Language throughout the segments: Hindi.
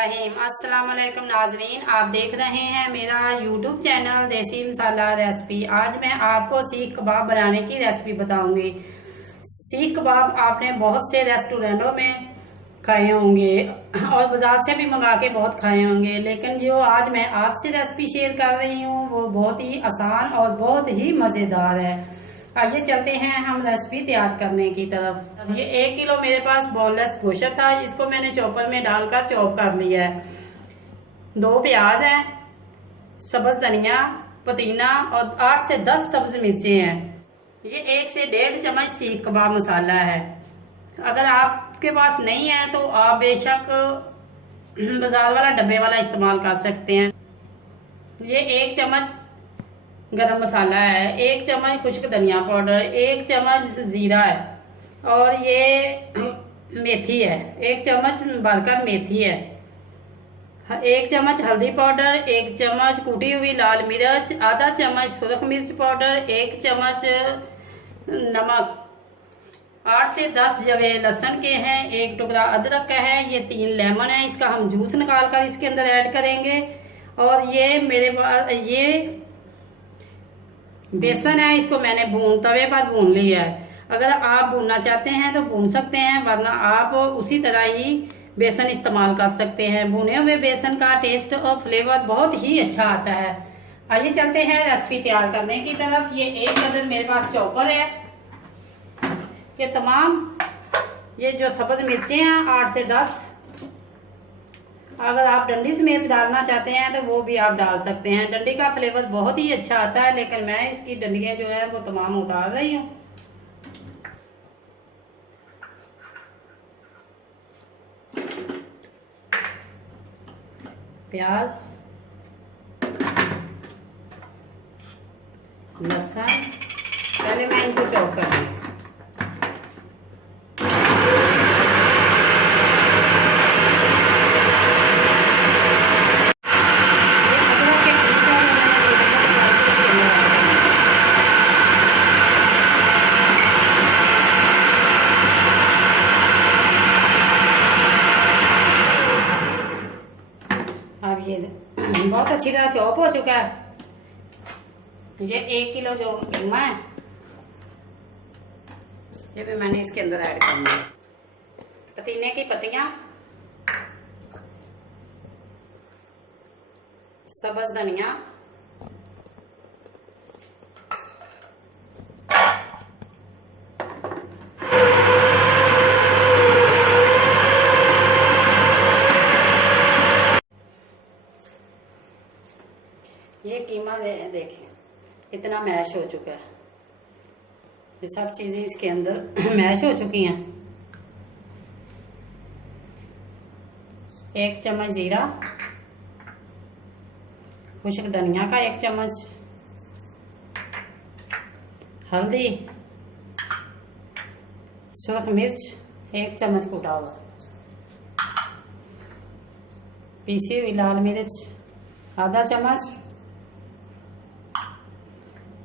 रहीम। अस्सलाम वालेकुम नाजरीन, आप देख रहे हैं मेरा यूट्यूब चैनल देसी मसाला रेसिपी। आज मैं आपको सीख कबाब बनाने की रेसिपी बताऊंगी। सीख कबाब आपने बहुत से रेस्टोरेंटों में खाए होंगे और बाजार से भी मंगा के बहुत खाए होंगे, लेकिन जो आज मैं आपसे रेसिपी शेयर कर रही हूँ वो बहुत ही आसान और बहुत ही मज़ेदार है। आइए चलते हैं हम रेसिपी तैयार करने की तरफ। ये 1 किलो मेरे पास बोनलेस गोश्त था, इसको मैंने चॉपर में डालकर चॉप कर लिया है। 2 प्याज है, सब्ज धनिया, पुदीना और 8 से 10 सब्ज मिर्ची हैं। ये 1 से 1.5 चम्मच सीख कबाब मसाला है। अगर आपके पास नहीं है तो आप बेशक बाजार वाला डब्बे वाला इस्तेमाल कर सकते हैं। ये 1 चम्मच गरम मसाला है, 1 चम्मच खुश्क धनिया पाउडर, 1 चम्मच जीरा है और ये मेथी है, 1 चम्मच भरकर मेथी है, 1 चम्मच हल्दी पाउडर, 1 चम्मच कूटी हुई लाल मिर्च, आधा चम्मच सुरख मिर्च पाउडर, 1 चम्मच नमक, 8 से 10 जवे लहसुन के हैं, 1 टुकड़ा अदरक का है, ये 3 लेमन है, इसका हम जूस निकाल कर इसके अंदर ऐड करेंगे। और ये मेरे पास ये बेसन है, इसको मैंने तवे पर भून लिया है। अगर आप भूनना चाहते हैं तो भून सकते हैं, वरना आप उसी तरह ही बेसन इस्तेमाल कर सकते हैं। भुने हुए बेसन का टेस्ट और फ्लेवर बहुत ही अच्छा आता है। आइए चलते हैं रेसिपी तैयार करने की तरफ। ये 1 अदद मेरे पास चॉपर है। ये तमाम ये जो सब्ज मिर्चें हैं 8 से 10, अगर आप डंडी समेत डालना चाहते हैं तो वो भी आप डाल सकते हैं। डंडी का फ्लेवर बहुत ही अच्छा आता है, लेकिन मैं इसकी डंडियां जो है वो तमाम उतार रही हूँ। प्याज, लहसुन, पहले मैं इनको चॉप कर लूँ। अब ये बहुत अच्छी तरह चॉप हो चुका है। ये 1 किलो जो कीमा है ये भी मैंने इसके अंदर ऐड करना है। पुदीने की पत्तियां, सब्ज धनिया, ये कीमा देखें कितना मैश हो चुका है। ये सब चीजें इसके अंदर मैश हो चुकी हैं। 1 चम्मच जीरा, खुश्क धनिया का 1 चम्मच, हल्दी, सुरख मिर्च 1 चम्मच कूटा हुआ, पीसी हुई लाल मिर्च आधा चम्मच,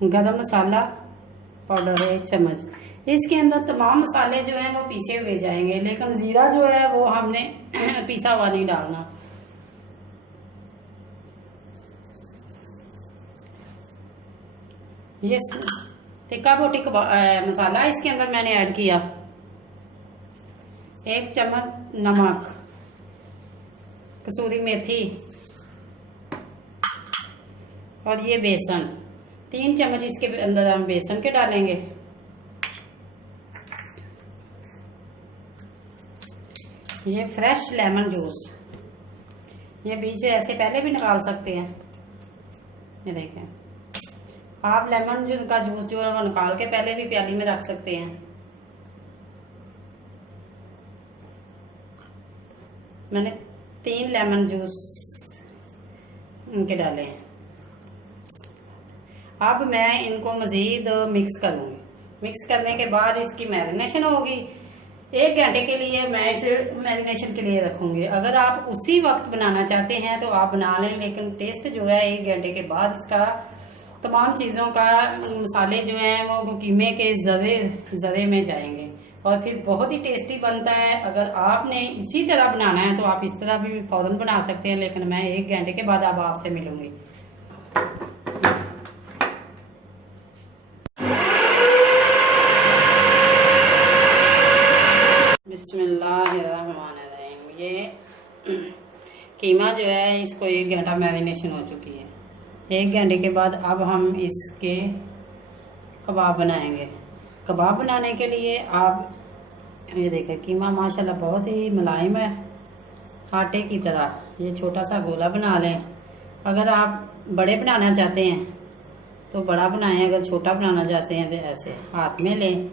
गरम मसाला पाउडर 1 चम्मच। इसके अंदर तमाम मसाले जो हैं वो पीसे हुए जाएंगे, लेकिन जीरा जो है वो हमने पीसा हुआ नहीं डालना। ये टिक्का बोटी मसाला इसके अंदर मैंने ऐड किया, 1 चम्मच नमक, कसूरी मेथी और ये बेसन 3 चम्मच इसके अंदर हम बेसन के डालेंगे। ये फ्रेश लेमन जूस, ये बीच में ऐसे पहले भी निकाल सकते हैं। ये देखें, आप लेमन का जूस जो है वो निकाल के पहले भी प्याली में रख सकते हैं। मैंने 3 लेमन जूस इनके डाले हैं। अब मैं इनको मज़ीद मिक्स करूँगी। मिक्स करने के बाद इसकी मैरिनेशन होगी। 1 घंटे के लिए मैं इसे मैरिनेशन के लिए रखूँगी। अगर आप उसी वक्त बनाना चाहते हैं तो आप बना लें, लेकिन टेस्ट जो है 1 घंटे के बाद इसका तमाम चीज़ों का मसाले जो हैं वो कीमे के ज़रे में जाएंगे। और फिर बहुत ही टेस्टी बनता है। अगर आपने इसी तरह बनाना है तो आप इस तरह भी फौरन बना सकते हैं, लेकिन मैं 1 घंटे के बाद अब आपसे मिलूंगी। बिस्मिल्लाहिर्रहमानिर्रहीम। ये कीमा जो है इसको 1 घंटा मैरिनेशन हो चुकी है। 1 घंटे के बाद अब हम इसके कबाब बनाएंगे। कबाब बनाने के लिए आप ये देखें, कीमा माशाल्लाह बहुत ही मुलायम है, आटे की तरह। ये छोटा सा गोला बना लें। अगर आप बड़े बनाना चाहते हैं तो बड़ा बनाएं, अगर छोटा बनाना चाहते हैं तो ऐसे हाथ में लें।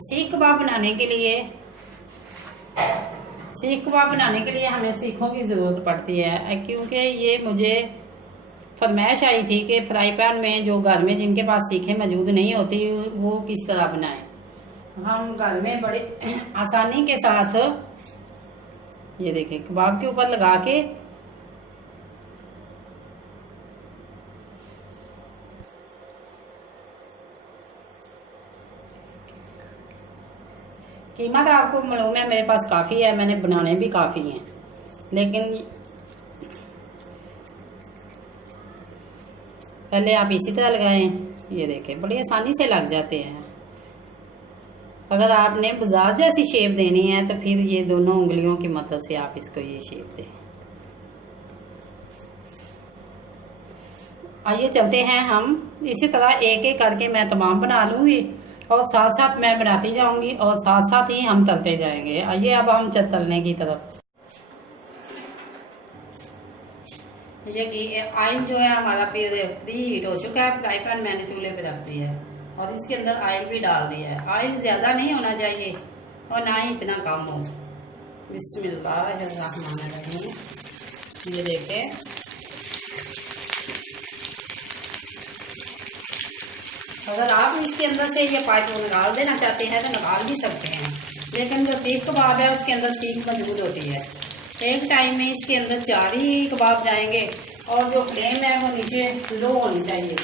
सीख कबाब बनाने के लिए हमें सीखों की ज़रूरत पड़ती है, क्योंकि ये मुझे फरमाइश आई थी कि फ्राई पैन में जो घर में जिनके पास सीखें मौजूद नहीं होती वो किस तरह बनाएं। हम घर में बड़े आसानी के साथ ये देखें कबाब के ऊपर लगा के कीमा तो आपको मालूम है मेरे पास काफ़ी है, मैंने बनाने भी काफ़ी हैं, लेकिन पहले आप इसी तरह लगाएं। ये देखें बड़ी आसानी से लग जाते हैं। अगर आपने बाजार जैसी शेप देनी है तो फिर ये दोनों उंगलियों की मदद से आप इसको ये शेप दें। आइए चलते हैं, हम इसी तरह एक एक करके मैं तमाम बना लूँगी और साथ साथ मैं बनाती जाऊंगी और साथ साथ ही हम तलते जाएंगे। आइए अब हम तलने की तरफ। ये कि ऑयल जो है हमारा प्री हीट हो चुका है। फ्राई पैन मैंने चूल्हे पे रख दिया है और इसके अंदर ऑयल भी डाल दिया है। ऑयल ज़्यादा नहीं होना चाहिए और ना ही इतना कम हो। बिस्मिल्लाहिर्रहमानिर्रहीम। ये देखें, अगर आप इसके अंदर से ये पाइप निकाल देना चाहते हैं तो निकाल भी सकते हैं, लेकिन जो सीख कबाब है उसके अंदर सीख मौजूद होती है। एक टाइम में इसके अंदर 4 ही कबाब जाएंगे और जो फ्लेम है वो नीचे लो होनी चाहिए।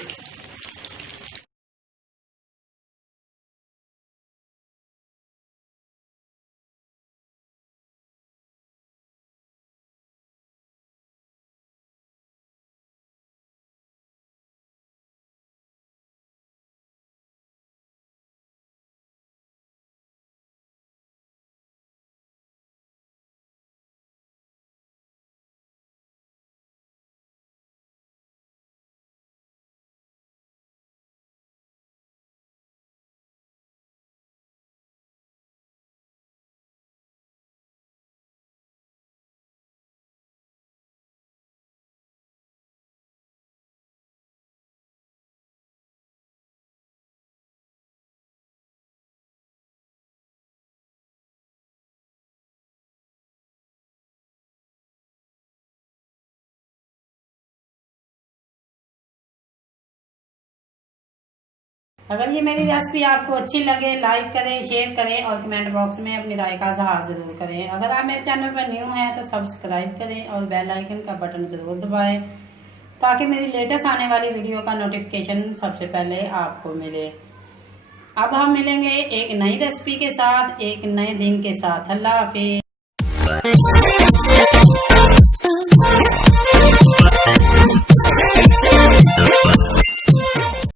अगर ये मेरी रेसिपी आपको अच्छी लगे लाइक करें, शेयर करें और कमेंट बॉक्स में अपनी राय का इज़हार ज़रूर करें। अगर आप मेरे चैनल पर न्यू हैं तो सब्सक्राइब करें और बेल आइकन का बटन ज़रूर दबाएं ताकि मेरी लेटेस्ट आने वाली वीडियो का नोटिफिकेशन सबसे पहले आपको मिले। अब हम मिलेंगे एक नई रेसिपी के साथ, एक नए दिन के साथ। अल्लाह हाफिज़।